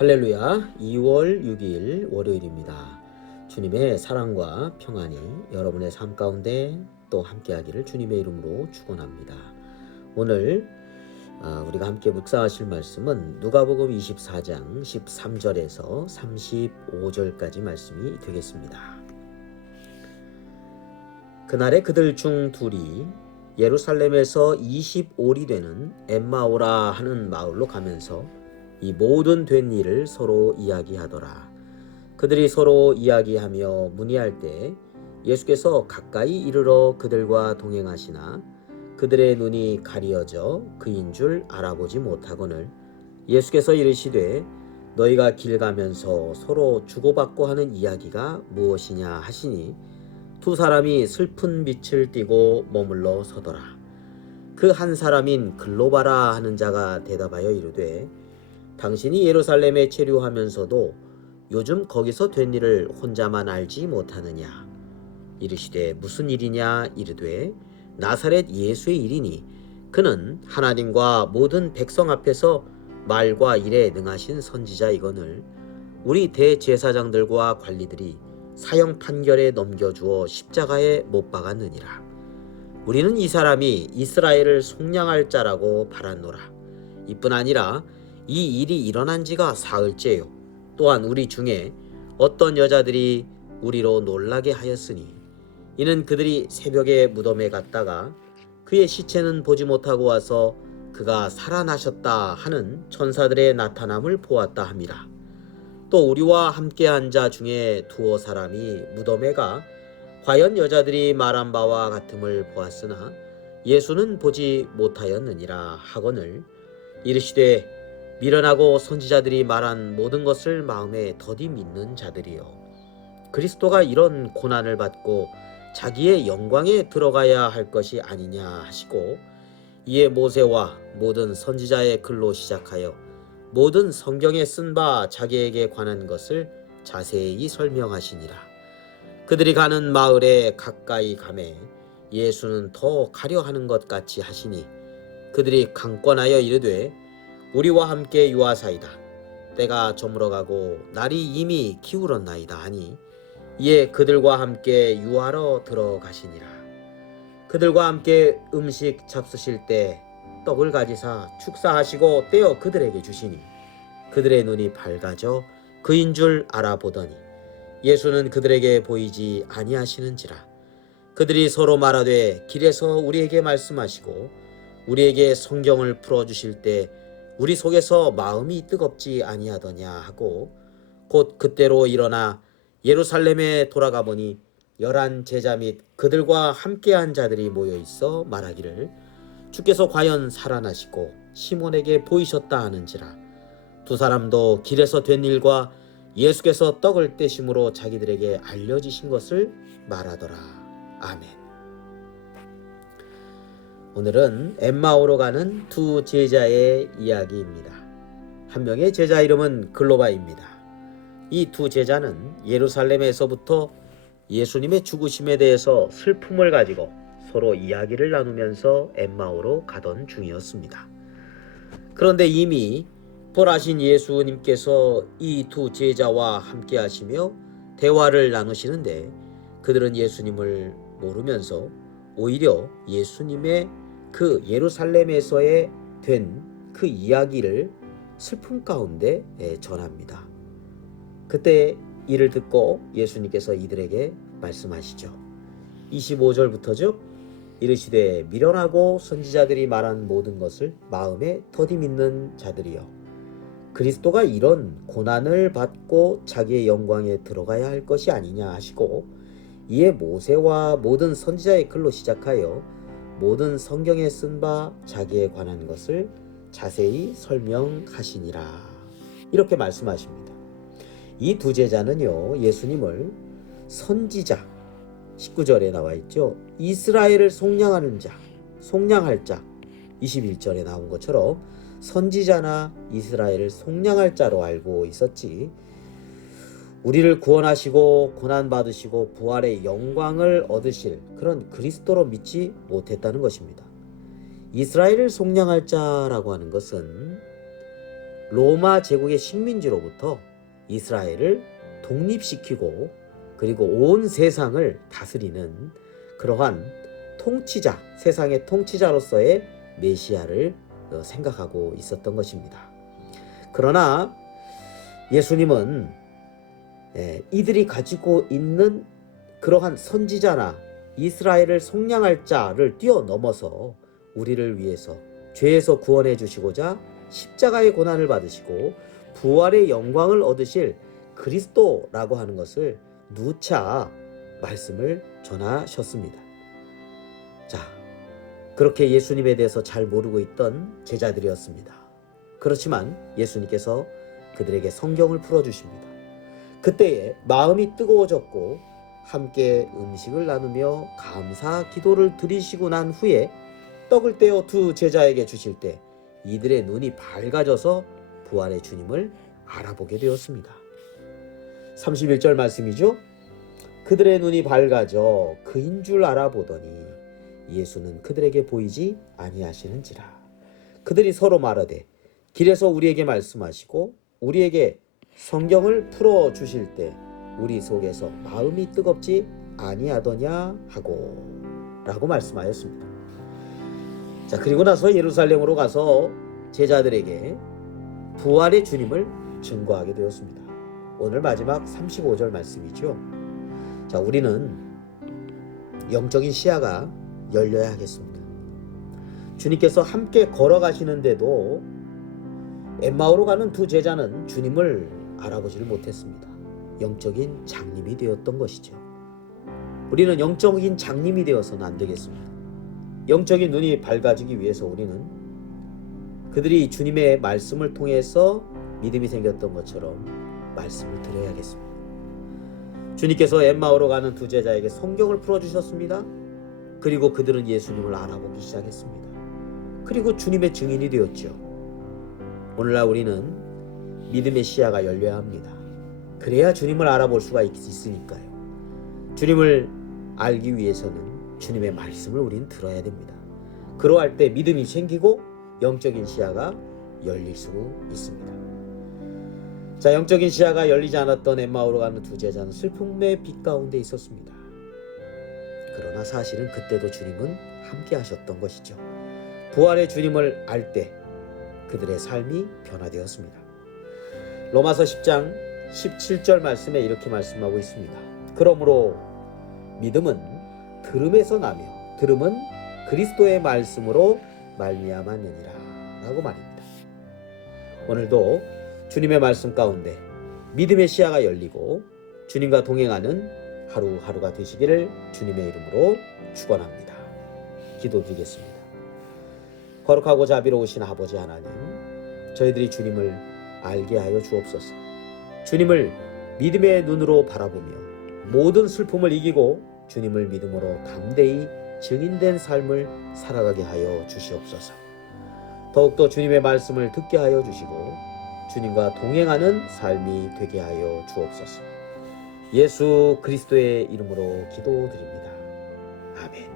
할렐루야. 2월 6일 월요일입니다. 주님의 사랑과 평안이 여러분의 삶 가운데 또 함께하기를 주님의 이름으로 축원합니다. 오늘 우리가 함께 묵상하실 말씀은 누가복음 24장 13절에서 35절까지 말씀이 되겠습니다. 그날에 그들 중 둘이 예루살렘에서 25리 되는 엠마오라 하는 마을로 가면서 이 모든 된 일을 서로 이야기하더라. 그들이 서로 이야기하며 문의할 때 예수께서 가까이 이르러 그들과 동행하시나 그들의 눈이 가리어져 그인 줄 알아보지 못하거늘 예수께서 이르시되 너희가 길 가면서 서로 주고받고 하는 이야기가 무엇이냐 하시니 두 사람이 슬픈 빛을 띠고 머물러 서더라. 그 한 사람인 글로바라 하는 자가 대답하여 이르되 당신이 예루살렘에 체류하면서도 요즘 거기서 된 일을 혼자만 알지 못하느냐. 이르시되 무슨 일이냐. 이르되 나사렛 예수의 일이니 그는 하나님과 모든 백성 앞에서 말과 일에 능하신 선지자이거늘 우리 대제사장들과 관리들이 사형 판결에 넘겨주어 십자가에 못 박았느니라. 우리는 이 사람이 이스라엘을 속량할 자라고 바랐노라. 이뿐 아니라 이 일이 일어난 지가 사흘째요. 또한 우리 중에 어떤 여자들이 우리로 놀라게 하였으니 이는 그들이 새벽에 무덤에 갔다가 그의 시체는 보지 못하고 와서 그가 살아나셨다 하는 천사들의 나타남을 보았다 함이라. 또 우리와 함께한 자 중에 두어 사람이 무덤에 가 과연 여자들이 말한 바와 같음을 보았으나 예수는 보지 못하였느니라 하거늘 이르시되 미련하고 선지자들이 말한 모든 것을 마음에 더디 믿는 자들이요 그리스도가 이런 고난을 받고 자기의 영광에 들어가야 할 것이 아니냐 하시고 이에 모세와 모든 선지자의 글로 시작하여 모든 성경에 쓴 바 자기에게 관한 것을 자세히 설명하시니라. 그들이 가는 마을에 가까이 가매 예수는 더 가려 하는 것 같이 하시니 그들이 강권하여 이르되 우리와 함께 유하사이다. 때가 저물어가고 날이 이미 기울었나이다 하니 이에 그들과 함께 유하러 들어가시니라. 그들과 함께 음식 잡수실 때 떡을 가지사 축사하시고 떼어 그들에게 주시니 그들의 눈이 밝아져 그인 줄 알아보더니 예수는 그들에게 보이지 아니하시는지라. 그들이 서로 말하되 길에서 우리에게 말씀하시고 우리에게 성경을 풀어주실 때 우리 속에서 마음이 뜨겁지 아니하더냐 하고 곧 그때로 일어나 예루살렘에 돌아가 보니 11 제자 및 그들과 함께한 자들이 모여 있어 말하기를 주께서 과연 살아나시고 시몬에게 보이셨다 하는지라. 두 사람도 길에서 된 일과 예수께서 떡을 떼심으로 자기들에게 알려지신 것을 말하더라. 아멘. 오늘은 엠마오로 가는 두 제자의 이야기입니다. 한 명의 제자 이름은 글로바입니다. 이 두 제자는 예루살렘에서부터 예수님의 죽으심에 대해서 슬픔을 가지고 서로 이야기를 나누면서 엠마오로 가던 중이었습니다. 그런데 이미 부활하신 예수님께서 이 두 제자와 함께 하시며 대화를 나누시는데 그들은 예수님을 모르면서 오히려 예수님의 그 예루살렘에서의 된 그 이야기를 슬픔 가운데 전합니다. 그때 이를 듣고 예수님께서 이들에게 말씀하시죠. 25절부터죠. 이르시되 미련하고 선지자들이 말한 모든 것을 마음에 더디 믿는 자들이여 그리스도가 이런 고난을 받고 자기의 영광에 들어가야 할 것이 아니냐 하시고 이에 모세와 모든 선지자의 글로 시작하여 모든 성경에 쓴 바 자기에 관한 것을 자세히 설명하시니라. 이렇게 말씀하십니다. 이 두 제자는요 예수님을 선지자 19절에 나와 있죠. 이스라엘을 속량하는 자, 속량할 자 21절에 나온 것처럼 선지자나 이스라엘을 속량할 자로 알고 있었지 우리를 구원하시고 고난받으시고 부활의 영광을 얻으실 그런 그리스도로 믿지 못했다는 것입니다. 이스라엘을 속량할 자라고 하는 것은 로마 제국의 식민지로부터 이스라엘을 독립시키고 그리고 온 세상을 다스리는 그러한 통치자, 세상의 통치자로서의 메시아를 생각하고 있었던 것입니다. 그러나 예수님은 이들이 가지고 있는 그러한 선지자나 이스라엘을 속량할 자를 뛰어넘어서 우리를 위해서 죄에서 구원해 주시고자 십자가의 고난을 받으시고 부활의 영광을 얻으실 그리스도라고 하는 것을 누차 말씀을 전하셨습니다. 자, 그렇게 예수님에 대해서 잘 모르고 있던 제자들이었습니다. 그렇지만 예수님께서 그들에게 성경을 풀어주십니다. 그때에 마음이 뜨거워졌고 함께 음식을 나누며 감사 기도를 드리시고 난 후에 떡을 떼어 두 제자에게 주실 때 이들의 눈이 밝아져서 부활의 주님을 알아보게 되었습니다. 31절 말씀이죠. 그들의 눈이 밝아져 그인 줄 알아보더니 예수는 그들에게 보이지 아니하시는지라. 그들이 서로 말하되 길에서 우리에게 말씀하시고 우리에게 성경을 풀어 주실 때 우리 속에서 마음이 뜨겁지 아니하더냐 하고 라고 말씀하였습니다. 자, 그리고 나서 예루살렘으로 가서 제자들에게 부활의 주님을 증거하게 되었습니다. 오늘 마지막 35절 말씀이죠. 자, 우리는 영적인 시야가 열려야 하겠습니다. 주님께서 함께 걸어가시는데도 엠마오로 가는 두 제자는 주님을 알아보지를 못했습니다. 영적인 장님이 되었던 것이죠. 우리는 영적인 장님이 되어서는 안 되겠습니다. 영적인 눈이 밝아지기 위해서 우리는 그들이 주님의 말씀을 통해서 믿음이 생겼던 것처럼 말씀을 드려야겠습니다. 주님께서 엠마오로 가는 두 제자에게 성경을 풀어주셨습니다. 그리고 그들은 예수님을 알아보기 시작했습니다. 그리고 주님의 증인이 되었죠. 오늘날 우리는 믿음의 시야가 열려야 합니다. 그래야 주님을 알아볼 수가 있으니까요. 주님을 알기 위해서는 주님의 말씀을 우리는 들어야 됩니다. 그러할 때 믿음이 생기고 영적인 시야가 열릴 수 있습니다. 자, 영적인 시야가 열리지 않았던 엠마오로 가는 두 제자는 슬픔의 빛 가운데 있었습니다. 그러나 사실은 그때도 주님은 함께 하셨던 것이죠. 부활의 주님을 알 때 그들의 삶이 변화되었습니다. 로마서 10장 17절 말씀에 이렇게 말씀하고 있습니다. 그러므로 믿음은 들음에서 나며 들음은 그리스도의 말씀으로 말미암았느니라 라고 말입니다. 오늘도 주님의 말씀 가운데 믿음의 시야가 열리고 주님과 동행하는 하루하루가 되시기를 주님의 이름으로 축원합니다. 기도드리겠습니다. 거룩하고 자비로우신 아버지 하나님, 저희들이 주님을 알게 하여 주옵소서. 주님을 믿음의 눈으로 바라보며 모든 슬픔을 이기고 주님을 믿음으로 담대히 증인된 삶을 살아가게 하여 주시옵소서. 더욱더 주님의 말씀을 듣게 하여 주시고 주님과 동행하는 삶이 되게 하여 주옵소서. 예수 그리스도의 이름으로 기도드립니다. 아멘.